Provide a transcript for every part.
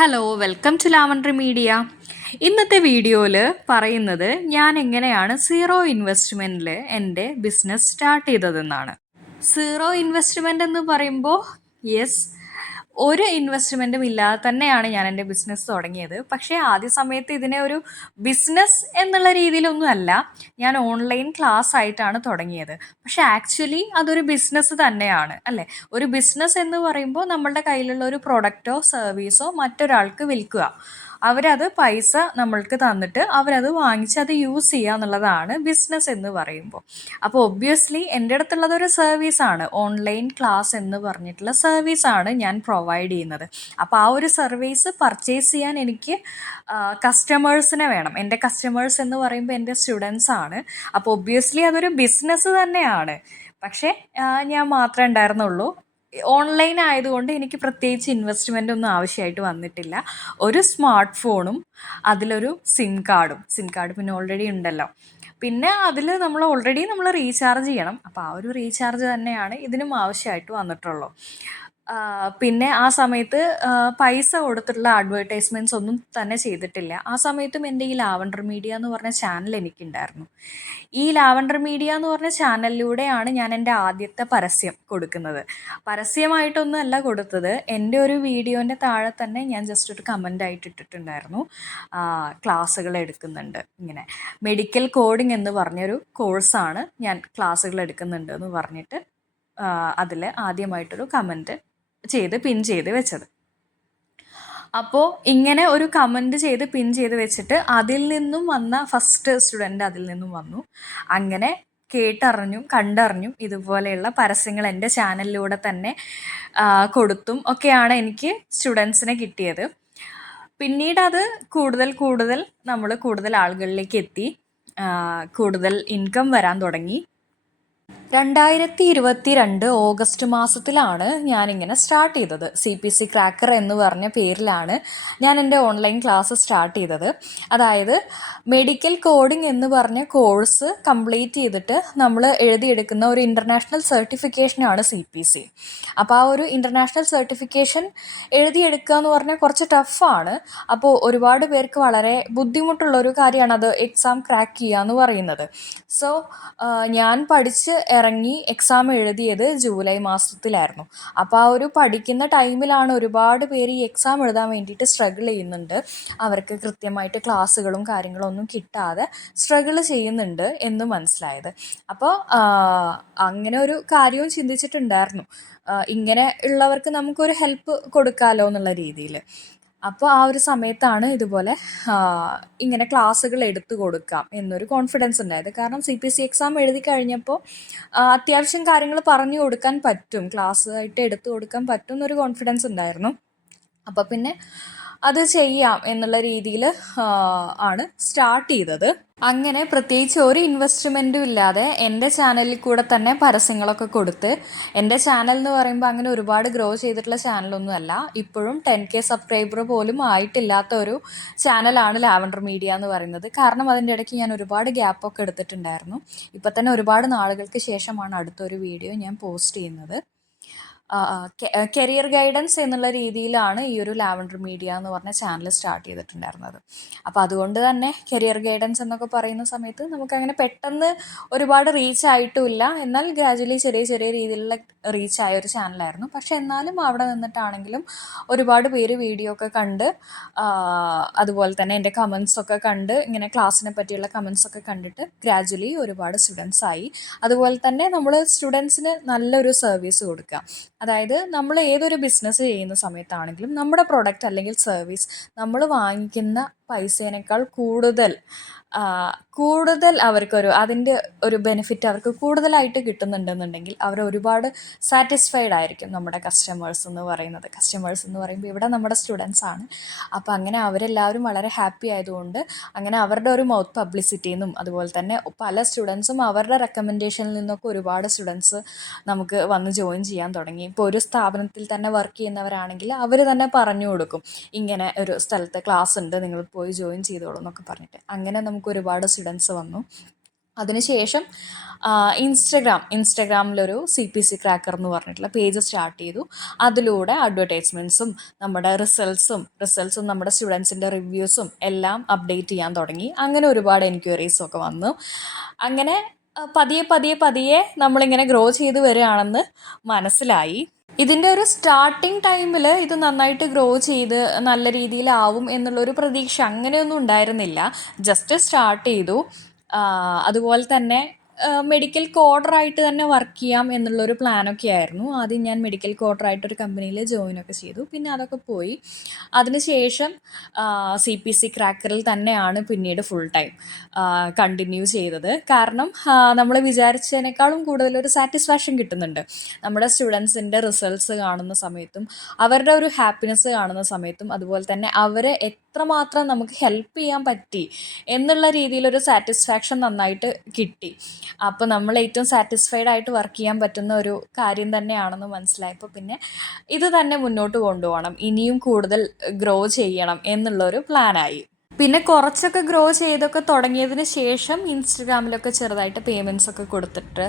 Hello welcome to Lavendery Media. ഇന്നത്തെ വീഡിയോയിൽ പറയുന്നത് ഞാൻ എങ്ങനെയാണ് സീറോ ഇൻവെസ്റ്റ്മെൻറ്റിൽ എൻ്റെ ബിസിനസ് സ്റ്റാർട്ട് ചെയ്തതെന്നാണ്. സീറോ ഇൻവെസ്റ്റ്മെൻ്റ് എന്ന് പറയുമ്പോൾ യെസ്, ഒരു ഇൻവെസ്റ്റ്മെൻറ്റും ഇല്ലാതെ തന്നെയാണ് ഞാൻ എൻ്റെ ബിസിനസ് തുടങ്ങിയത്. പക്ഷേ ആദ്യ സമയത്ത് ഇതിനെ ഒരു ബിസിനസ് എന്നുള്ള രീതിയിലൊന്നും അല്ല, ഞാൻ ഓൺലൈൻ ക്ലാസ് ആയിട്ടാണ് തുടങ്ങിയത്. പക്ഷേ ആക്ച്വലി അതൊരു ബിസിനസ് തന്നെയാണ് അല്ലേ. ഒരു ബിസിനസ് എന്ന് പറയുമ്പോൾ നമ്മളുടെ കയ്യിലുള്ള ഒരു പ്രൊഡക്റ്റോ സർവീസോ മറ്റൊരാൾക്ക് വിൽക്കുക, അവരത് പൈസ നമ്മൾക്ക് തന്നിട്ട് അവരത് വാങ്ങിച്ച് അത് യൂസ് ചെയ്യുക എന്നുള്ളതാണ് ബിസിനസ് എന്ന് പറയുമ്പോൾ. അപ്പോൾ ഒബ്വിയസ്ലി എൻ്റെ അടുത്തുള്ളത് ഒരു സർവീസാണ്, ഓൺലൈൻ ക്ലാസ് എന്ന് പറഞ്ഞിട്ടുള്ള സർവീസാണ് ഞാൻ പ്രൊവൈഡ് ചെയ്യുന്നത്. അപ്പോൾ ആ ഒരു സർവീസ് പർച്ചേസ് ചെയ്യാൻ എനിക്ക് കസ്റ്റമേഴ്സിനെ വേണം. എൻ്റെ കസ്റ്റമേഴ്സ് എന്ന് പറയുമ്പോൾ എൻ്റെ സ്റ്റുഡൻസ് ആണ്. അപ്പോൾ ഒബ്വിയസ്ലി അതൊരു ബിസിനസ് തന്നെയാണ്. പക്ഷേ ഞാൻ മാത്രമേ ഉണ്ടായിരുന്നുള്ളൂ. ഓൺലൈൻ ആയതുകൊണ്ട് എനിക്ക് പ്രത്യേകിച്ച് ഇൻവെസ്റ്റ്മെൻ്റ് ഒന്നും ആവശ്യമായിട്ട് വന്നിട്ടില്ല. ഒരു സ്മാർട്ട് ഫോണും അതിലൊരു സിം കാർഡ് പിന്നെ ഓൾറെഡി ഉണ്ടല്ലോ. പിന്നെ അതിൽ നമ്മൾ റീചാർജ് ചെയ്യണം. അപ്പോൾ ആ ഒരു റീചാർജ് തന്നെയാണ് ഇതിനും ആവശ്യമായിട്ട് വന്നിട്ടുള്ളൂ. പിന്നെ ആ സമയത്ത് പൈസ കൊടുത്തിട്ടുള്ള അഡ്വർടൈസ്മെൻറ്റ്സ് ഒന്നും തന്നെ ചെയ്തിട്ടില്ല. ആ സമയത്തും എൻ്റെ ഈ ലാവൻഡർ മീഡിയ എന്ന് പറഞ്ഞ ചാനൽ എനിക്കുണ്ടായിരുന്നു. ഈ ലാവൻഡർ മീഡിയ എന്ന് പറഞ്ഞ ചാനലിലൂടെയാണ് ഞാൻ എൻ്റെ ആദ്യത്തെ പരസ്യം കൊടുക്കുന്നത്. പരസ്യമായിട്ടൊന്നും അല്ല കൊടുത്തത്, എൻ്റെ ഒരു വീഡിയോൻ്റെ താഴെ തന്നെ ഞാൻ ജസ്റ്റ് ഒരു കമൻ്റ് ആയിട്ട് ഇട്ടിട്ടുണ്ടായിരുന്നു, ക്ലാസ്സുകൾ എടുക്കുന്നുണ്ട്, ഇങ്ങനെ മെഡിക്കൽ കോഡിംഗ് എന്ന് പറഞ്ഞൊരു കോഴ്സാണ് ഞാൻ ക്ലാസ്സുകൾ എടുക്കുന്നുണ്ട് എന്ന് പറഞ്ഞിട്ട് അതിൽ ആദ്യമായിട്ടൊരു കമൻറ്റ് ചെയ്ത് പിൻ ചെയ്ത് വെച്ചത്. അപ്പോൾ ഇങ്ങനെ ഒരു കമൻറ്റ് ചെയ്ത് പിൻ ചെയ്ത് വെച്ചിട്ട് അതിൽ നിന്നും വന്ന ഫസ്റ്റ് സ്റ്റുഡൻറ്റ് അതിൽ നിന്നും വന്നു. അങ്ങനെ കേട്ടറിഞ്ഞും കണ്ടറിഞ്ഞും ഇതുപോലെയുള്ള പരസ്യങ്ങൾ എൻ്റെ ചാനലിലൂടെ തന്നെ കൊടുത്തും ഒക്കെയാണ് എനിക്ക് സ്റ്റുഡൻസിനെ കിട്ടിയത്. പിന്നീട് അത് കൂടുതൽ ആളുകളിലേക്ക് എത്തി, കൂടുതൽ ഇൻകം വരാൻ തുടങ്ങി. 2022 ഓഗസ്റ്റ് മാസത്തിലാണ് ഞാനിങ്ങനെ സ്റ്റാർട്ട് ചെയ്തത്. CPC ക്രാക്കർ എന്ന് പറഞ്ഞ പേരിലാണ് ഞാൻ എൻ്റെ ഓൺലൈൻ ക്ലാസ് സ്റ്റാർട്ട് ചെയ്തത്. അതായത് മെഡിക്കൽ കോഡിംഗ് എന്ന് പറഞ്ഞ കോഴ്സ് കംപ്ലീറ്റ് ചെയ്തിട്ട് നമ്മൾ എഴുതിയെടുക്കുന്ന ഒരു ഇൻ്റർനാഷണൽ സർട്ടിഫിക്കേഷനാണ് CPC. അപ്പോൾ ആ ഒരു ഇൻ്റർനാഷണൽ സർട്ടിഫിക്കേഷൻ എഴുതിയെടുക്കുക എന്ന് പറഞ്ഞാൽ കുറച്ച് ടഫാണ്. അപ്പോൾ ഒരുപാട് പേർക്ക് വളരെ ബുദ്ധിമുട്ടുള്ളൊരു കാര്യമാണ് അത് എക്സാം ക്രാക്ക് ചെയ്യുക എന്ന് പറയുന്നത്. സോ ഞാൻ പഠിച്ച് ഇറങ്ങി എക്സാം എഴുതിയത് ജൂലൈ മാസത്തിലായിരുന്നു. അപ്പോൾ ആ ഒരു പഠിക്കുന്ന ടൈമിലാണ് ഒരുപാട് പേര് ഈ എക്സാം എഴുതാൻ വേണ്ടിയിട്ട് സ്ട്രഗിൾ ചെയ്യുന്നുണ്ട്. അവർക്ക് കൃത്യമായിട്ട് ക്ലാസ്സുകളും കാര്യങ്ങളും ഒന്നും കിട്ടാതെ സ്ട്രഗിൾ ചെയ്യുന്നുണ്ട് എന്ന് മനസ്സിലായത്. അപ്പോൾ അങ്ങനെ ഒരു കാര്യവും ചിന്തിച്ചിട്ടുണ്ടായിരുന്നു, ഇങ്ങനെ ഉള്ളവർക്ക് നമുക്കൊരു ഹെൽപ്പ് കൊടുക്കാമല്ലോ എന്നുള്ള രീതിയിൽ. അപ്പോൾ ആ ഒരു സമയത്താണ് ഇതുപോലെ ഇങ്ങനെ ക്ലാസ്സുകൾ എടുത്തു കൊടുക്കാം എന്നൊരു കോൺഫിഡൻസ് ഉണ്ടായത്. കാരണം CPC എക്സാം എഴുതി കഴിഞ്ഞപ്പോൾ അത്യാവശ്യം കാര്യങ്ങൾ പറഞ്ഞു കൊടുക്കാൻ പറ്റും, ക്ലാസ് ആയിട്ട് എടുത്തു കൊടുക്കാൻ പറ്റും എന്നൊരു കോൺഫിഡൻസ് ഉണ്ടായിരുന്നു. അപ്പോൾ പിന്നെ അത് ചെയ്യാം എന്നുള്ള രീതിയിൽ ആണ് സ്റ്റാർട്ട് ചെയ്തത്. അങ്ങനെ പ്രത്യേകിച്ച് ഒരു ഇൻവെസ്റ്റ്മെൻറ്റും ഇല്ലാതെ എൻ്റെ ചാനലിൽ കൂടെ തന്നെ പരസ്യങ്ങളൊക്കെ കൊടുത്ത്, എൻ്റെ ചാനൽ എന്ന് പറയുമ്പോൾ അങ്ങനെ ഒരുപാട് ഗ്രോ ചെയ്തിട്ടുള്ള ചാനലൊന്നും അല്ല, ഇപ്പോഴും 10K സബ്സ്ക്രൈബർ പോലും ആയിട്ടില്ലാത്ത ഒരു ചാനലാണ് ലാവൻഡർ മീഡിയ എന്ന് പറയുന്നത്. കാരണം അതിൻ്റെ ഇടയ്ക്ക് ഞാൻ ഒരുപാട് ഗ്യാപ്പൊക്കെ എടുത്തിട്ടുണ്ടായിരുന്നു. ഇപ്പം തന്നെ ഒരുപാട് നാളുകൾക്ക് ശേഷമാണ് അടുത്തൊരു വീഡിയോ ഞാൻ പോസ്റ്റ് ചെയ്യുന്നത്. കരിയർ ഗൈഡൻസ് എന്നുള്ള രീതിയിലാണ് ഈ ഒരു ലാവൻഡർ മീഡിയ എന്ന് പറഞ്ഞ ചാനൽ സ്റ്റാർട്ട് ചെയ്തിട്ടുണ്ടായിരുന്നത്. അപ്പോൾ അതുകൊണ്ട് തന്നെ കരിയർ ഗൈഡൻസ് എന്നൊക്കെ പറയുന്ന സമയത്ത് നമുക്കങ്ങനെ പെട്ടെന്ന് ഒരുപാട് റീച്ച് ആയിട്ടുമില്ല, എന്നാൽ ഗ്രാജുവലി ചെറിയ ചെറിയ രീതിയിലുള്ള റീച്ച് ആയ ഒരു ചാനലായിരുന്നു. പക്ഷെ എന്നാലും അവിടെ നിന്നിട്ടാണെങ്കിലും ഒരുപാട് പേര് വീഡിയോ ഒക്കെ കണ്ട്, അതുപോലെ തന്നെ എൻ്റെ കമൻസൊക്കെ കണ്ട്, ഇങ്ങനെ ക്ലാസ്സിനെ പറ്റിയുള്ള കമൻസൊക്കെ കണ്ടിട്ട് ഗ്രാജുവലി ഒരുപാട് സ്റ്റുഡൻസ് ആയി. അതുപോലെ തന്നെ നമ്മൾ സ്റ്റുഡൻസിന് നല്ലൊരു സർവീസ് കൊടുക്കുക. അതായത് നമ്മൾ ഏതൊരു ബിസിനസ് ചെയ്യുന്ന സമയത്താണെങ്കിലും നമ്മുടെ പ്രൊഡക്റ്റ് അല്ലെങ്കിൽ സർവീസ് നമ്മൾ വാങ്ങിക്കുന്ന പൈസേനേക്കാൾ കൂടുതൽ അതിൻ്റെ ഒരു ബെനിഫിറ്റ് അവർക്ക് കൂടുതലായിട്ട് കിട്ടുന്നുണ്ടെന്നുണ്ടെങ്കിൽ അവർ ഒരുപാട് സാറ്റിസ്ഫൈഡ് ആയിരിക്കും. നമ്മുടെ കസ്റ്റമേഴ്സ് എന്ന് പറയുമ്പോൾ ഇവിടെ നമ്മുടെ സ്റ്റുഡൻസ് ആണ്. അപ്പോൾ അങ്ങനെ അവരെല്ലാവരും വളരെ ഹാപ്പി ആയതുകൊണ്ട് അങ്ങനെ അവരുടെ ഒരു മൗത്ത് പബ്ലിസിറ്റിയിൽ നിന്നും അതുപോലെ തന്നെ പല സ്റ്റുഡൻസും അവരുടെ റെക്കമെൻഡേഷനിൽ നിന്നൊക്കെ ഒരുപാട് സ്റ്റുഡൻസ് നമുക്ക് വന്ന് ജോയിൻ ചെയ്യാൻ തുടങ്ങി. ഇപ്പോൾ ഒരു സ്ഥാപനത്തിൽ തന്നെ വർക്ക് ചെയ്യുന്നവരാണെങ്കിൽ അവർ തന്നെ പറഞ്ഞു കൊടുക്കും, ഇങ്ങനെ ഒരു സ്ഥലത്ത് ക്ലാസ് ഉണ്ട്, നിങ്ങൾ പോയി ജോയിൻ ചെയ്തോളൂ എന്നൊക്കെ പറഞ്ഞിട്ട്. അങ്ങനെ നമുക്ക് ഒരുപാട് സ്റ്റുഡൻസ് വന്നു. അതിനുശേഷം ഇൻസ്റ്റഗ്രാമിലൊരു CPC ക്രാക്കർ എന്ന് പറഞ്ഞിട്ടുള്ള പേജ് സ്റ്റാർട്ട് ചെയ്തു. അതിലൂടെ അഡ്വർടൈസ്മെൻറ്റ്സും നമ്മുടെ റിസൾട്ട്സും നമ്മുടെ സ്റ്റുഡൻസിൻ്റെ റിവ്യൂസും എല്ലാം അപ്ഡേറ്റ് ചെയ്യാൻ തുടങ്ങി. അങ്ങനെ ഒരുപാട് എൻക്വയറീസും ഒക്കെ വന്നു. അങ്ങനെ പതിയെ നമ്മളിങ്ങനെ ഗ്രോ ചെയ്ത് വരികയാണെന്ന് മനസ്സിലായി. ഇതിൻ്റെ ഒരു സ്റ്റാർട്ടിങ് ടൈമിൽ ഇത് നന്നായിട്ട് ഗ്രോ ചെയ്ത് നല്ല രീതിയിലാവും എന്നുള്ളൊരു പ്രതീക്ഷ അങ്ങനെയൊന്നും ഉണ്ടായിരുന്നില്ല. ജസ്റ്റ് സ്റ്റാർട്ട് ചെയ്തു. അതുപോലെ തന്നെ മെഡിക്കൽ കോഡറായിട്ട് തന്നെ വർക്ക് ചെയ്യാം എന്നുള്ളൊരു പ്ലാനൊക്കെ ആയിരുന്നു. ആദ്യം ഞാൻ മെഡിക്കൽ കോഡറായിട്ടൊരു കമ്പനിയിൽ ജോയിനൊക്കെ ചെയ്തു. പിന്നെ അതൊക്കെ പോയി. അതിനുശേഷം CPC ക്രാക്കറിൽ തന്നെയാണ് പിന്നീട് ഫുൾ ടൈം കണ്ടിന്യൂ ചെയ്തത്. കാരണം നമ്മൾ വിചാരിച്ചതിനേക്കാളും കൂടുതലൊരു സാറ്റിസ്ഫാക്ഷൻ കിട്ടുന്നുണ്ട്. നമ്മുടെ സ്റ്റുഡൻസിൻ്റെ റിസൾട്ട്സ് കാണുന്ന സമയത്തും അവരുടെ ഒരു ഹാപ്പിനെസ് കാണുന്ന സമയത്തും അതുപോലെ തന്നെ അവരെ എത്രമാത്രം നമുക്ക് ഹെൽപ്പ് ചെയ്യാൻ പറ്റി എന്നുള്ള രീതിയിലൊരു സാറ്റിസ്ഫാക്ഷൻ നന്നായിട്ട് കിട്ടി. അപ്പോൾ നമ്മൾ ഏറ്റവും സാറ്റിസ്ഫൈഡ് ആയിട്ട് വർക്ക് ചെയ്യാൻ പറ്റുന്ന ഒരു കാര്യം തന്നെയാണെന്ന് മനസ്സിലായപ്പോൾ പിന്നെ ഇത് തന്നെ മുന്നോട്ട് കൊണ്ടുപോകണം, ഇനിയും കൂടുതൽ ഗ്രോ ചെയ്യണം എന്നുള്ളൊരു പ്ലാനായി. പിന്നെ കുറച്ചൊക്കെ ഗ്രോ ചെയ്തൊക്കെ തുടങ്ങിയതിന് ശേഷം ഇൻസ്റ്റഗ്രാമിലൊക്കെ ചെറുതായിട്ട് പേയ്മെൻറ്റ്സ് ഒക്കെ കൊടുത്തിട്ട്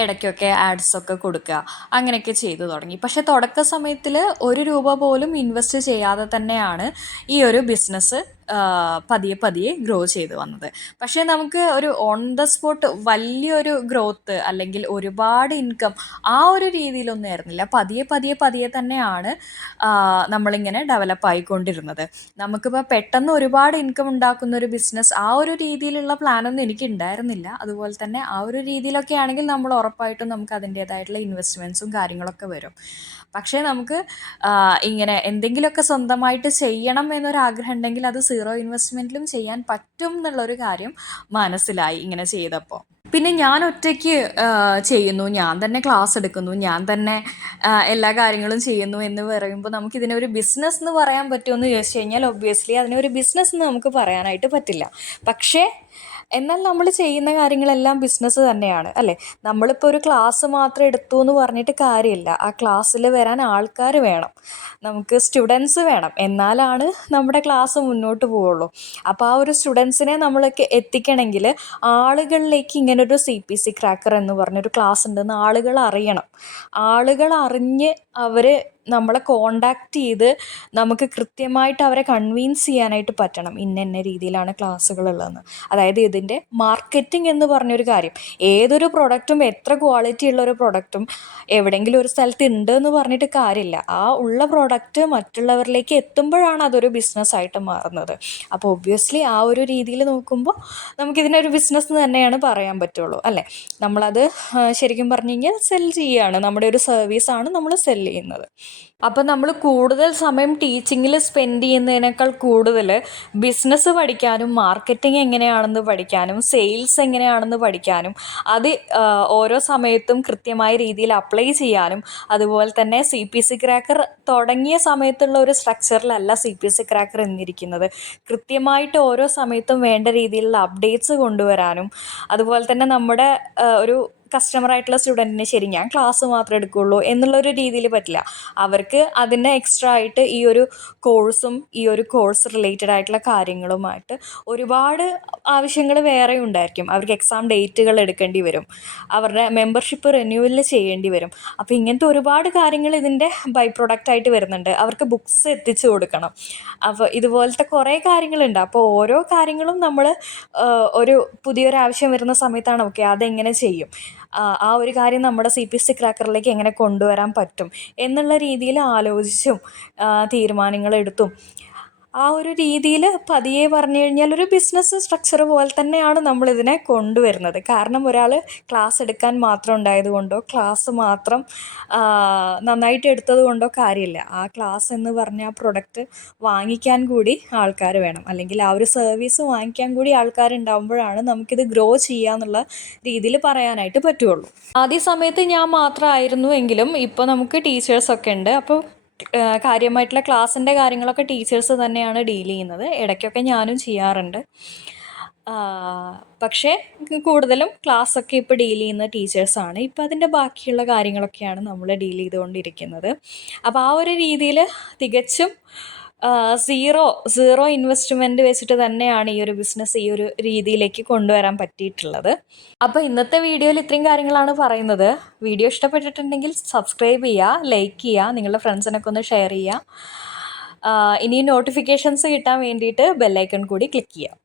ഇടയ്ക്കൊക്കെ ആഡ്സൊക്കെ കൊടുക്കുക, അങ്ങനെയൊക്കെ ചെയ്തു തുടങ്ങി. പക്ഷേ തുടക്ക സമയത്തിൽ ₹1 പോലും ഇൻവെസ്റ്റ് ചെയ്യാതെ തന്നെയാണ് ഈ ഒരു ബിസിനസ് പതിയെ ഗ്രോ ചെയ്ത് വന്നത്. പക്ഷേ നമുക്ക് ഒരു ഓൺ ദ സ്പോട്ട് വലിയൊരു ഗ്രോത്ത് അല്ലെങ്കിൽ ഒരുപാട് ഇൻകം ആ ഒരു രീതിയിലൊന്നും ആയിരുന്നില്ല. പതിയെ തന്നെയാണ് നമ്മളിങ്ങനെ ഡെവലപ്പ് ആയിക്കൊണ്ടിരുന്നത്. നമുക്കിപ്പോൾ പെട്ടെന്ന് ഒരുപാട് ഇൻകം ഉണ്ടാക്കുന്ന ഒരു ബിസിനസ് ആ ഒരു രീതിയിലുള്ള പ്ലാനൊന്നും എനിക്ക് ഉണ്ടായിരുന്നില്ല. അതുപോലെ തന്നെ ആ ഒരു രീതിയിലൊക്കെ ആണെങ്കിൽ നമ്മൾ ഉറപ്പായിട്ടും നമുക്ക് അതിൻ്റേതായിട്ടുള്ള ഇൻവെസ്റ്റ്മെൻറ്റ്സും കാര്യങ്ങളൊക്കെ വരും. പക്ഷേ നമുക്ക് ഇങ്ങനെ എന്തെങ്കിലുമൊക്കെ സ്വന്തമായിട്ട് ചെയ്യണം എന്നൊരാഗ്രഹം ഉണ്ടെങ്കിൽ അത് സീറോ ഇൻവെസ്റ്റ്മെൻറ്റിലും ചെയ്യാൻ പറ്റും എന്നുള്ളൊരു കാര്യം മനസ്സിലായി ഇങ്ങനെ ചെയ്തപ്പോൾ. പിന്നെ ഞാൻ ഒറ്റയ്ക്ക് ചെയ്യുന്നു, ഞാൻ തന്നെ ക്ലാസ് എടുക്കുന്നു, ഞാൻ തന്നെ എല്ലാ കാര്യങ്ങളും ചെയ്യുന്നു എന്ന് പറയുമ്പോൾ നമുക്കിതിനെ ഒരു ബിസിനസ് എന്ന് പറയാൻ പറ്റുമോ എന്ന് ചോദിച്ചു കഴിഞ്ഞാൽ ഒബ്വിയസ്ലി അതിനെ ഒരു ബിസിനസ് എന്ന് നമുക്ക് പറയാനായിട്ട് പറ്റില്ല. പക്ഷേ എന്നാൽ നമ്മൾ ചെയ്യുന്ന കാര്യങ്ങളെല്ലാം ബിസിനസ് തന്നെയാണ് അല്ലേ. നമ്മളിപ്പോൾ ഒരു ക്ലാസ് മാത്രം എടുത്തു എന്ന് പറഞ്ഞിട്ട് കാര്യമില്ല. ആ ക്ലാസ്സിൽ വരാൻ ആൾക്കാർ വേണം, നമുക്ക് സ്റ്റുഡൻസ് വേണം, എന്നാലാണ് നമ്മുടെ ക്ലാസ് മുന്നോട്ട് പോവുള്ളൂ. അപ്പോൾ ആ ഒരു സ്റ്റുഡൻസിനെ നമ്മളൊക്കെ എത്തിക്കണമെങ്കിൽ ആളുകളിലേക്ക് ഇങ്ങനൊരു CPC ക്രാക്കർ എന്ന് പറഞ്ഞൊരു ക്ലാസ് ഉണ്ടെന്ന് ആളുകൾ അറിയണം. ആളുകൾ അറിഞ്ഞ് അവർ നമ്മളെ കോണ്ടാക്റ്റ് ചെയ്ത് നമുക്ക് കൃത്യമായിട്ട് അവരെ കൺവിൻസ് ചെയ്യാനായിട്ട് പറ്റണം ഇന്ന രീതിയിലാണ് ക്ലാസ്സുകളുള്ളതെന്ന്. അതായത് ഇതിൻ്റെ മാർക്കറ്റിംഗ് എന്ന് പറഞ്ഞൊരു കാര്യം, ഏതൊരു പ്രൊഡക്റ്റും എത്ര ക്വാളിറ്റി ഉള്ള ഒരു പ്രൊഡക്റ്റും എവിടെയെങ്കിലും ഒരു സ്ഥലത്ത് ഉണ്ട് എന്ന് പറഞ്ഞിട്ട് കാര്യമില്ല. ആ ഉള്ള പ്രോഡക്റ്റ് മറ്റുള്ളവരിലേക്ക് എത്തുമ്പോഴാണ് അതൊരു ബിസിനസ്സായിട്ട് മാറുന്നത്. അപ്പോൾ ഒബ്വിയസ്ലി ആ ഒരു രീതിയിൽ നോക്കുമ്പോൾ നമുക്കിതിനൊരു ബിസിനസ് തന്നെയാണ് പറയാൻ പറ്റുള്ളൂ അല്ലേ. നമ്മളത് ശരിക്കും പറഞ്ഞു കഴിഞ്ഞാൽ സെൽ ചെയ്യുകയാണ്, നമ്മുടെ ഒരു സർവീസാണ് നമ്മൾ സെൽ ചെയ്യുന്നത്. അപ്പം നമ്മൾ കൂടുതൽ സമയം ടീച്ചിങ്ങിൽ സ്പെൻഡ് ചെയ്യുന്നതിനേക്കാൾ കൂടുതൽ ബിസിനസ് പഠിക്കാനും മാർക്കറ്റിംഗ് എങ്ങനെയാണെന്ന് പഠിക്കാനും സെയിൽസ് എങ്ങനെയാണെന്ന് പഠിക്കാനും അത് ഓരോ സമയത്തും കൃത്യമായ രീതിയിൽ അപ്ലൈ ചെയ്യാനും അതുപോലെ തന്നെ CPC ക്രാക്കർ തുടങ്ങിയ സമയത്തുള്ള ഒരു സ്ട്രക്ചറിലല്ല CPC ക്രാക്കർ എന്നിരിക്കുന്നത്. കൃത്യമായിട്ട് ഓരോ സമയത്തും വേണ്ട രീതിയിലുള്ള അപ്ഡേറ്റ്സ് കൊണ്ടുവരാനും അതുപോലെ തന്നെ നമ്മുടെ ഒരു കസ്റ്റമറായിട്ടുള്ള സ്റ്റുഡൻറ്റിന് ശരി ഞാൻ ക്ലാസ് മാത്രമേ എടുക്കുകയുള്ളൂ എന്നുള്ളൊരു രീതിയിൽ പറ്റില്ല. അവർക്ക് അതിന് എക്സ്ട്രാ ആയിട്ട് ഈ ഒരു കോഴ്സും ഈ ഒരു കോഴ്സ് റിലേറ്റഡ് ആയിട്ടുള്ള കാര്യങ്ങളുമായിട്ട് ഒരുപാട് ആവശ്യങ്ങൾ വേറെ ഉണ്ടായിരിക്കും. അവർക്ക് എക്സാം ഡേറ്റുകൾ എടുക്കേണ്ടി വരും, അവരുടെ മെമ്പർഷിപ്പ് റിന്യൂവൽ ചെയ്യേണ്ടി വരും. അപ്പോൾ ഇങ്ങനത്തെ ഒരുപാട് കാര്യങ്ങൾ ഇതിൻ്റെ ബൈ പ്രൊഡക്റ്റായിട്ട് വരുന്നുണ്ട്. അവർക്ക് ബുക്സ് എത്തിച്ചു കൊടുക്കണം. അപ്പോൾ ഇതുപോലത്തെ കുറേ കാര്യങ്ങളുണ്ട്. അപ്പോൾ ഓരോ കാര്യങ്ങളും നമ്മൾ ഒരു പുതിയൊരു ആവശ്യം വരുന്ന സമയത്താണ് ഓക്കെ അതെങ്ങനെ ചെയ്യും, ആ ഒരു കാര്യം നമ്മുടെ CPC ക്രാക്കറിലേക്ക് എങ്ങനെ കൊണ്ടുവരാൻ പറ്റും എന്നുള്ള രീതിയിൽ ആലോചിച്ചും തീരുമാനങ്ങളെടുത്തും ആ ഒരു രീതിയിൽ പതിയെ പറഞ്ഞു കഴിഞ്ഞാൽ ഒരു ബിസിനസ് സ്ട്രക്ചർ പോലെ തന്നെയാണ് നമ്മളിതിനെ കൊണ്ടുവരുന്നത്. കാരണം ഒരാൾ ക്ലാസ് എടുക്കാൻ മാത്രം ഉണ്ടായതുകൊണ്ടോ ക്ലാസ് മാത്രം നന്നായിട്ട് എടുത്തത് കൊണ്ടോ കാര്യമില്ല. ആ ക്ലാസ് എന്ന് പറഞ്ഞ ആ പ്രൊഡക്റ്റ് വാങ്ങിക്കാൻ കൂടി ആൾക്കാർ വേണം, അല്ലെങ്കിൽ ആ ഒരു സർവീസ് വാങ്ങിക്കാൻ കൂടി ആൾക്കാരുണ്ടാകുമ്പോഴാണ് നമുക്കിത് ഗ്രോ ചെയ്യുക എന്നുള്ള രീതിയിൽ പറയാനായിട്ട് പറ്റുള്ളൂ. ആദ്യ സമയത്ത് ഞാൻ മാത്രമായിരുന്നു എങ്കിലും ഇപ്പോൾ നമുക്ക് ടീച്ചേഴ്സൊക്കെ ഉണ്ട്. അപ്പോൾ കാര്യമായിട്ടുള്ള ക്ലാസ്സിൻ്റെ കാര്യങ്ങളൊക്കെ ടീച്ചേഴ്സ് തന്നെയാണ് ഡീൽ ചെയ്യുന്നത്. ഇടയ്ക്കൊക്കെ ഞാനും ചെയ്യാറുണ്ട്. പക്ഷേ കൂടുതലും ക്ലാസ്സൊക്കെ ഇപ്പോൾ ഡീൽ ചെയ്യുന്ന ടീച്ചേഴ്സാണ്. ഇപ്പോൾ അതിൻ്റെ ബാക്കിയുള്ള കാര്യങ്ങളൊക്കെയാണ് നമ്മൾ ഡീൽ ചെയ്തുകൊണ്ടിരിക്കുന്നത്. അപ്പോൾ ആ ഒരു രീതിയിൽ തികച്ചും സീറോ ഇൻവെസ്റ്റ്മെൻറ്റ് വെച്ചിട്ട് തന്നെയാണ് ഈ ഒരു ബിസിനസ് ഈ ഒരു രീതിയിലേക്ക് കൊണ്ടുവരാൻ പറ്റിയിട്ടുള്ളത്. അപ്പോൾ ഇന്നത്തെ വീഡിയോയിൽ ഇത്രയും കാര്യങ്ങളാണ് പറയുന്നത്. വീഡിയോ ഇഷ്ടപ്പെട്ടിട്ടുണ്ടെങ്കിൽ സബ്സ്ക്രൈബ് ചെയ്യുക, ലൈക്ക് ചെയ്യുക, നിങ്ങളുടെ ഫ്രണ്ട്സിനൊക്കെ ഒന്ന് ഷെയർ ചെയ്യുക. ഇനി നോട്ടിഫിക്കേഷൻസ് കിട്ടാൻ വേണ്ടിയിട്ട് ബെല്ലൈക്കൺ കൂടി ക്ലിക്ക് ചെയ്യുക.